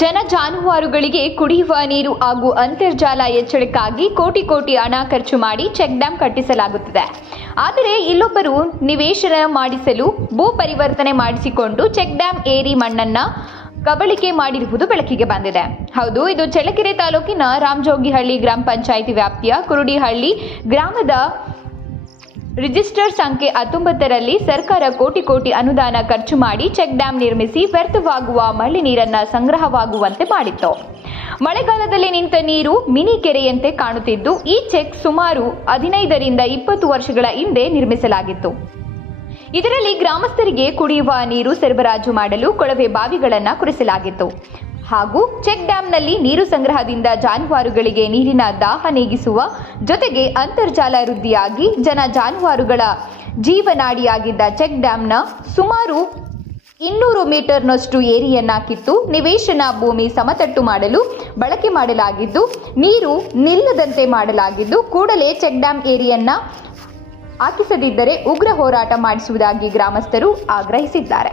ಜನ ಜಾನುವಾರುಗಳಿಗೆ ಕುಡಿಯುವ ನೀರು ಹಾಗೂ ಅಂತರ್ಜಾಲ ಹೆಚ್ಚಳಕ್ಕಾಗಿ ಕೋಟಿ ಕೋಟಿ ಹಣ ಖರ್ಚು ಮಾಡಿ ಚೆಕ್ ಡ್ಯಾಂ ಕಟ್ಟಿಸಲಾಗುತ್ತದೆ. ಆದರೆ ಇಲ್ಲೊಬ್ಬರು ನಿವೇಶನ ಮಾಡಿಸಲು ಭೂ ಪರಿವರ್ತನೆ ಮಾಡಿಸಿಕೊಂಡು ಚೆಕ್ ಡ್ಯಾಂ ಏರಿ ಮಣ್ಣನ್ನ ಕಬಳಿಕೆ ಮಾಡಿರುವುದು ಬೆಳಕಿಗೆ ಬಂದಿದೆ. ಹೌದು, ಇದು ಚಳ್ಳಕೆರೆ ತಾಲೂಕಿನ ರಾಮಜೋಗಿಹಳ್ಳಿ ಗ್ರಾಮ ಪಂಚಾಯಿತಿ ವ್ಯಾಪ್ತಿಯ ಕುರುಡಿಹಳ್ಳಿ ಗ್ರಾಮದ ರಿಜಿಸ್ಟರ್ ಸಂಖ್ಯೆ ಹತ್ತೊಂಬತ್ತರಲ್ಲಿ ಸರ್ಕಾರ ಕೋಟಿ ಕೋಟಿ ಅನುದಾನ ಖರ್ಚು ಮಾಡಿ ಚೆಕ್ ಡ್ಯಾಂ ನಿರ್ಮಿಸಿ ವ್ಯರ್ಥವಾಗುವ ಮಳೆ ನೀರನ್ನ ಸಂಗ್ರಹವಾಗುವಂತೆ ಮಾಡಿತ್ತು. ಮಳೆಗಾಲದಲ್ಲಿ ನಿಂತ ನೀರು ಮಿನಿ ಕೆರೆಯಂತೆ ಕಾಣುತ್ತಿದ್ದು, ಈ ಚೆಕ್ ಸುಮಾರು ಹದಿನೈದರಿಂದ ಇಪ್ಪತ್ತು ವರ್ಷಗಳ ಹಿಂದೆ ನಿರ್ಮಿಸಲಾಗಿತ್ತು. ಇದರಲ್ಲಿ ಗ್ರಾಮಸ್ಥರಿಗೆ ಕುಡಿಯುವ ನೀರು ಸರಬರಾಜು ಮಾಡಲು ಕೊಳವೆ ಬಾವಿಗಳನ್ನು ಕುರಿಸಲಾಗಿತ್ತು. ಹಾಗೂ ಚೆಕ್ ಡ್ಯಾಂನಲ್ಲಿ ನೀರು ಸಂಗ್ರಹದಿಂದ ಜಾನುವಾರುಗಳಿಗೆ ನೀರಿನ ದಾಹ ನೀಗಿಸುವ ಜೊತೆಗೆ ಅಂತರ್ಜಾಲ ವೃದ್ಧಿಯಾಗಿ ಜನ ಜಾನುವಾರುಗಳ ಜೀವನಾಡಿಯಾಗಿದ್ದ ಚೆಕ್ ಡ್ಯಾಂನ ಸುಮಾರು ಇನ್ನೂರು ಮೀಟರ್ನಷ್ಟು ಏರಿಯನ್ನ ಕಿತ್ತು ನಿವೇಶನ ಭೂಮಿ ಸಮತಟ್ಟು ಮಾಡಲು ಬಳಕೆ ಮಾಡಲಾಗಿದ್ದು, ನೀರು ನಿಲ್ಲದಂತೆ ಮಾಡಲಾಗಿದ್ದು, ಕೂಡಲೇ ಚೆಕ್ ಡ್ಯಾಂ ಏರಿಯನ್ನ ಹಾಕಿಸದಿದ್ದರೆ ಉಗ್ರ ಹೋರಾಟ ಮಾಡಿಸುವುದಾಗಿ ಗ್ರಾಮಸ್ಥರು ಆಗ್ರಹಿಸಿದ್ದಾರೆ